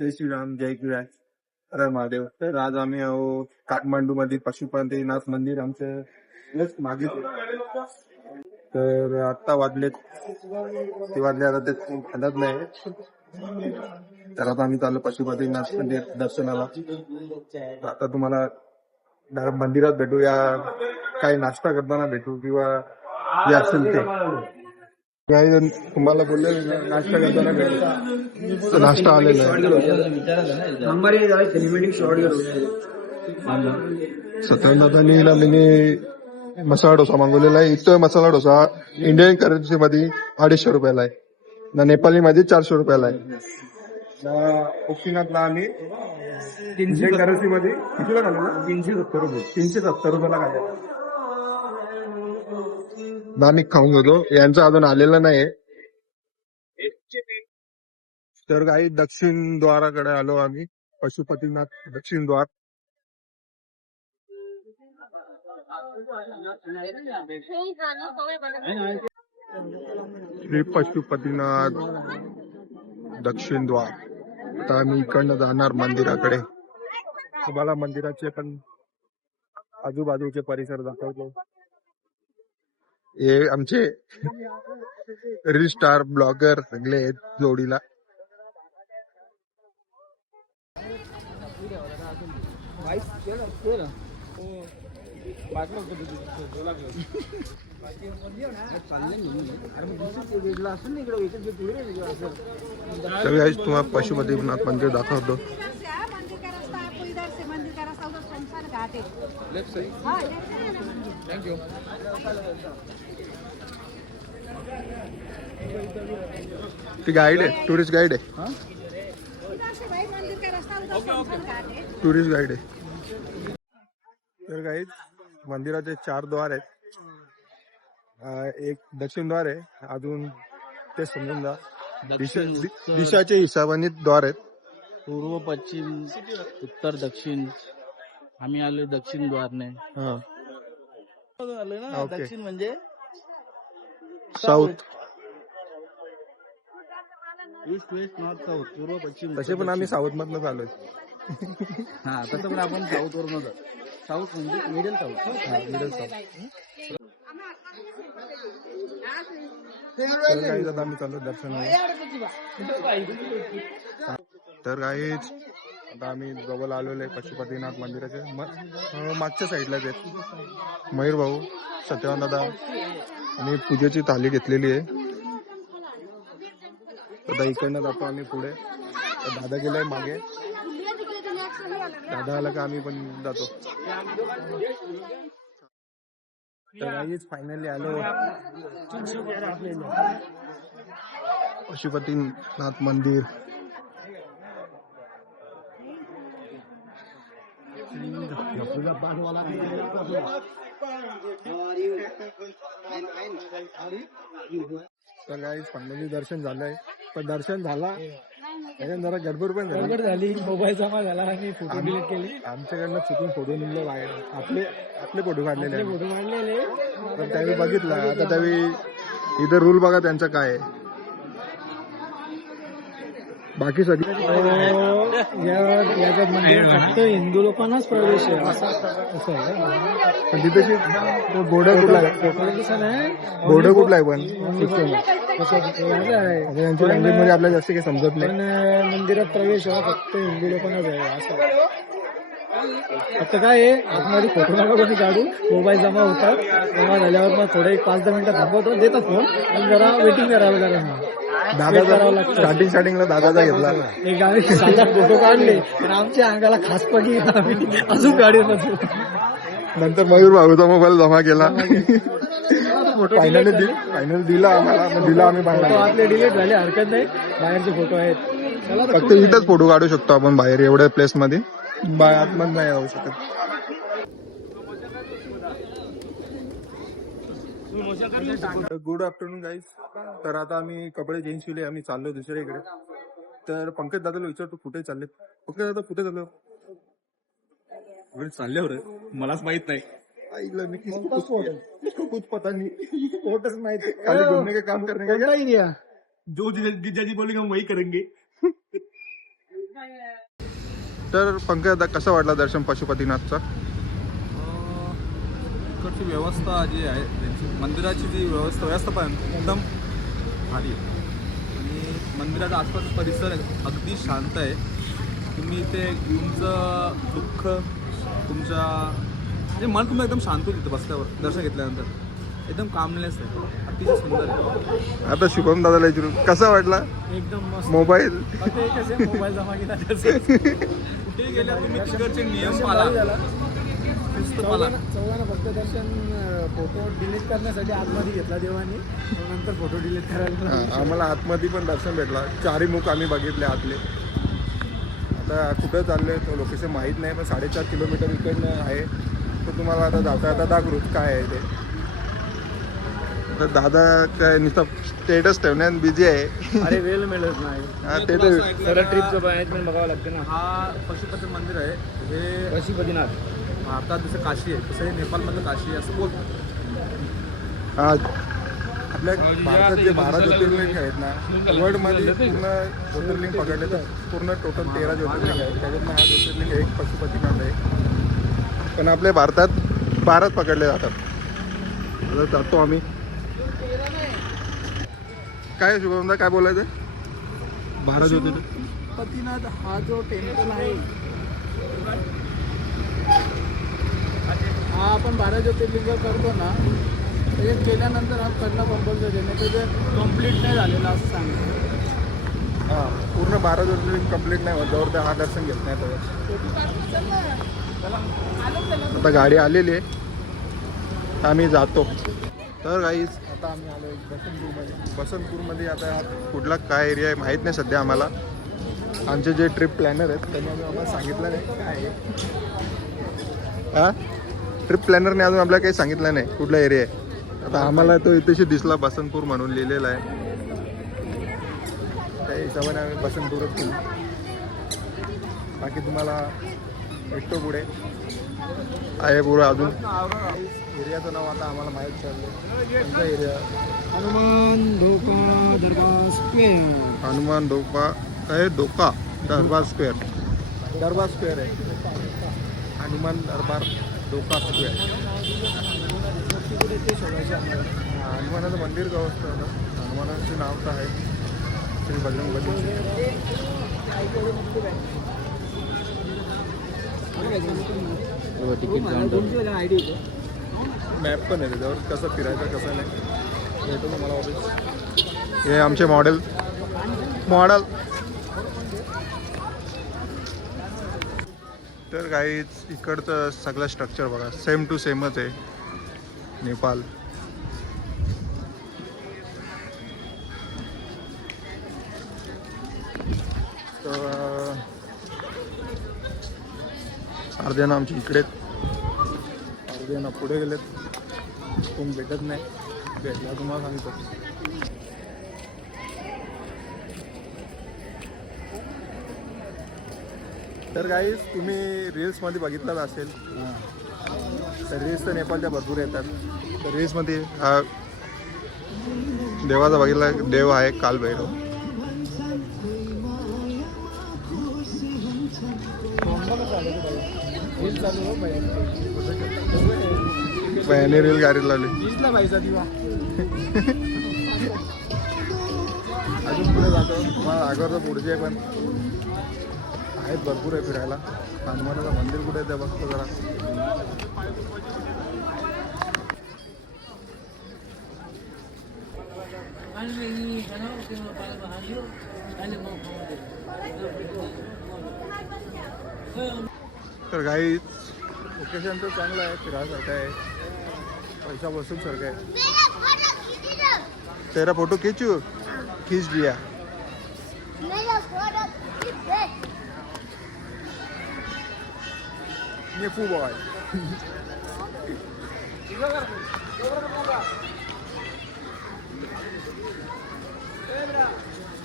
जय श्रीराम, जय गिराय, हर महादेव. तर आज आम्ही आहो काठमांडू मध्ये पशुपतीनाथ मंदिर आमचं जस्ट मागे. तर आता वाजलेत ते वाजले, आता ते हलत नाही. तर आता आम्ही चाललो पशुपतीनाथ मंदिर दर्शनाला. आता तुम्हाला मंदिरात भेटू या काही नाश्ता करताना भेटू किंवा जे असेल ते. काही तुम्हाला बोलले नाश्ता करताना भेटू, तर नाश्ता आलेला आहे. सत्यनाथांनी मी मसाला डोसा मागवलेला आहे. इथं मसाला डोसा इंडियन करन्सी मध्ये 250 रुपयाला आहे ना, नेपाळी मध्ये 400 रुपयाला आहे. कोकणातला आम्ही इंडियन करन्सी मध्ये कितीला घालू ना, 370 रुपये, 370 रुपयाला घालू. नानिक खाऊन घेतो, यांचं अजून आलेलं नाही. तर काही दक्षिण द्वाराकडे आलो आम्ही, पशुपतीनाथ दक्षिण द्वार. श्री पशुपतीनाथ दक्षिण द्वार. आता आम्ही इकडनं जाणार मंदिराकडे. तुम्हाला मंदिराचे पण आजूबाजूचे परिसर दाखवतो. हे आमचे रील स्टार ब्लॉगर सगळे आहेत जोडीला. तर गाईस तुम्हाला पशुपतीनाथ मंदिर दाखवतो. ती गाईड आहे, टुरिस्ट गाईड आहे, टुरिस्ट गाईड आहे. तर गाईड मंदिराचे 4 द्वार आहेत. एक दक्षिण द्वार आहे, अजून ते समजून जा. दिशाच्या हिशोबाने द्वार आहेत. पूर्व, पश्चिम, उत्तर, दक्षिण. आम्ही आलो दक्षिण द्वारने. आलोय ना. ओके. दक्षिण म्हणजे south. East, west, north, south. पूर्व, पश्चिम. तसे पण आम्ही साऊथ मधनच आलोय. हा, तसं पण आपण साऊथ वरून जातो. साऊथ म्हणजे मिडल साऊथ. Middle south. तर काही आता आम्ही चाललो दर्शनाला. तर काहीच आता आम्ही जवळ आलेलो आहे पशुपतीनाथ मंदिराच्या मागच्या साईडलाच आहेत मयूर भाऊ, सत्यवान दादा आणि पूजेची थाली घेतलेली आहे. आता इकडनं जातो आम्ही पुढे. दादा गेलाय मागे, दादा आला का आम्ही पण जातो. तर काहीच फायनली आलो पशुपतीनाथ मंदिर. तर काहीच फायनली दर्शन झालंय. पण दर्शन झाला त्याच्यात जरा गडबड पण झाली. मोबाईल जमा झाला आणि फोटो डिलीट केले. आमच्याकडनं चुकून फोटो निघले बाहेर. आपले फोटो काढलेले फोटो काढलेले. पण त्यावेळी बघितलं. आता त्यावेळी इथं रूल बघा त्यांचा काय आहे. बाकी सगळे याच्यात म्हणजे फक्त हिंदू लोकांनाच प्रवेश आहे असं आहे. पण तिथे बोर्ड कुठला आहे, बोर्ड कुठला आहे पण यांच्या लँग्वेज मध्ये आपल्याला जास्त काही समजत नाही. पण मंदिरात प्रवेश हा फक्त हिंदू लोकांनाच आहे असं. फक्त काय आहे, आतमध्ये फोटो नका कोणी काढू. मोबाईल जमा होतात. जमा झाल्यावर मग थोडे 5-10 मिनिटं थांबवतो, देतात फोन. पण जरा वेटिंग करावं लागेल. दादाचा स्टार्टिंगला दादाचा घेतला. एक गावी 7-8 फोटो काढले पण आमच्या अंगाला खास पडली. अजून गाडी नंतर मयूर भाऊचा मोबाईल जमा केला. फायनल दिला आम्हाला, दिला आम्ही बाहेर. आपले डिलीट झाले, हरकत नाही. बाहेरचे फोटो आहेत. फक्त इथंच फोटो काढू शकतो आपण बाहेर, एवढ्या प्लेस मध्ये आतमध्ये नाही राहू शकत. Good afternoon guys. तर आता आम्ही कपडे चेंज केले, आम्ही चाललो दुसरीकडे. तर पंकज दादाला विचारतो कुठे चालले. पंकज दादा कुठे चाललो. चालल्यावर मलाच माहित नाही. आईला मी कुछ पता नहीं, स्पोर्टच माहिती. खाली घूमने का काम करने का एरिया जो जिजाजी बोलेंगे हम वही करेंगे. तर पंकज आता कसा वाटला दर्शन पशुपतीनाथचा? इकडची व्यवस्था जी आहे त्यांची मंदिराची जी व्यवस्थापन एकदम भारी आहे आणि मंदिराचा आसपास परिसर अगदी शांत आहे. तुम्ही इथे तुमचं दुःख तुमच्या म्हणजे मन तुम्ही एकदम शांत होईल तिथे बसल्यावर दर्शन घेतल्यानंतर. एकदम कामनेस आहे, अतिशय सुंदर आहे. आता शुभम दादाला विचारू कसा वाटला एकदम मस्त. मोबाईल? फक्त एकच आहे, मोबाईल जमा केला त्याचं. कुठेही गेल्या तुम्ही तिकडचे नियम पाळा, शिस्त पाळा. चौघांना फक्त दर्शन फोटो डिलीट करण्यासाठी आतमध्ये घेतला देवानी, मग नंतर फोटो डिलीट करायला. आम्हाला आतमध्ये पण दर्शन भेटला. चारही मुख आम्ही बघितले आतले. आता कुठं चाललोय तो लोकेशन माहीत नाही, पण 4.5 किलोमीटर इकडनं आहे. तर तुम्हाला आता जाता दाखवू काय आहे ते. तर दादा काय नुसतं स्टेटस ठेवण्यात बिझी आहे. अरे वेळ मिळत नाही. हा, ते तर सरळ ट्रिपचं मॅनेजमेंट बघावं लागतं ना. हा पशुपती मंदिर आहे हे पशुपतीनाथ भारतात जसं काशी आहे तसं हे नेपाळमधलं काशी आहे असं बोलतात. हा आपल्या भारतात जे 12 ज्योतिर्लिंग आहेत ना, वर्ल्डमध्ये पूर्ण ज्योतिर्लिंग पकडले तर पूर्ण टोटल 13 ज्योतिर्लिंग आहेत. त्याच्यातनं हा ज्योतिर्लिंग एक पशुपतीनाथ आहे. पण आपल्या भारतात 12 पकडले जातात. आता जातो आम्ही. काय शुभमदा काय बोलायचं? 12 ज्योतिर्लिंग पशुपतीनाथ हा जो टेम्पल आहे हा आपण 12 ज्योतिर्लिंग करतो ना, त्याच्यात केल्यानंतर हा करणं कंपल्सरी आहे. नाही तर कम्प्लीट नाही झालेलं असं सांगितलं. हां पूर्ण 12 ज्योतिर्लिंग कंप्लीट नाही होत जोवर ते हा दर्शन घेत नाही तर. आता गाडी आलेली आहे, आम्ही जातो. तर गाईज आता आम्ही आलो बसंतपूरमध्ये. बसंतपूरमध्ये आता कुठला काय एरिया आहे माहीत नाही सध्या आम्हाला. आमचे जे ट्रिप प्लॅनर आहेत त्यांनी आम्हाला सांगितलं नाही काय आहे. हां ट्रिप प्लॅनरने अजून आपल्याला काही सांगितलं नाही कुठला एरिया आहे. आता आम्हाला तो इथेशी दिसला बसंतपूर म्हणून लिहिलेला आहे. त्या हिशोबाने आम्ही बसंतपूरच केली. बाकी तुम्हाला भेटतो पुढे आहे पुढं अजून. एरियाचं नाव आता आम्हाला माहीत चाललं. कोणता एरिया? हनुमान धोका दरबार स्क्वेअर. हनुमान धोका काय धोका दरबार स्क्वेअर. दरबार स्क्वेअर आहे. हनुमान दरबार धोका स्क्वेअर. हनुमानाचं मंदिर गाव असतं. हनुमानाचं नाव तर आहे श्री बजरंगबली. मॅप पण आहे त्याच्यावर कसं फिरायचं कसं नाही भेटतो तुम्हाला ऑफिस. हे आमचे मॉडेल तर काहीच इकडचं सगळं स्ट्रक्चर बघा सेम टू सेमच आहे नेपाळ. तर अर्धे ना आमची इकडेच, अर्धे ना पुढे गेलेत. कोण भेटत नाही, भेटला तुम्हाला सांगतो. तर गाईज तुम्ही रील्समध्ये बघितलाच असेल. तर रील्स तर नेपाळच्या भरपूर येतात. तर रील्समध्ये हा देवाचा बघितला देव आहे कालभैरव. बयाने रील गाडी लावली. अजून पुढे जातो. आगरचं पुढचे पण आहेत भरपूर आहे फिरायला. हनुमानाचं मंदिर कुठे आहे ते बघतो जरा. तर काही लोकेशन तर चांगलं आहे, फिरायसारखं आहे, पैसा वसूल सारखं आहे. तेरा फोटो खींच दिया. ये फू बॉय.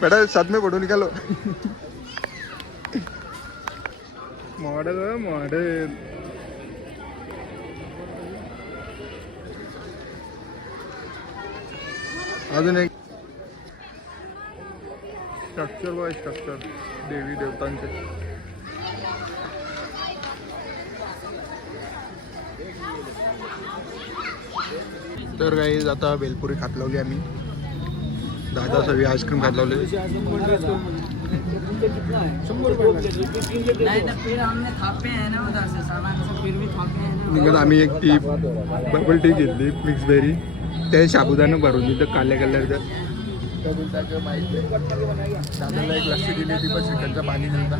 बेटा साथ में फोटो निकालो. मॉडल अजून एक. स्ट्रक्चर व स्ट्रक्चर देवी देवतांचे. तर काही आता बेलपुरी खात लावली आम्ही. दादा सगळी आईस्क्रीम खात लावली. नहीं तो फिर हमने थापे हैं ना उधर से सामान से फिर भी थापे हैं ना. निघत आम्ही एक टी बबल टी घेतली मिक्स बेरी. ते साबुदाणा भरून तिथं काल्या कलरचं. दादाला एक लस्सी दिली ती पण चिकनचं पाणी दिलं.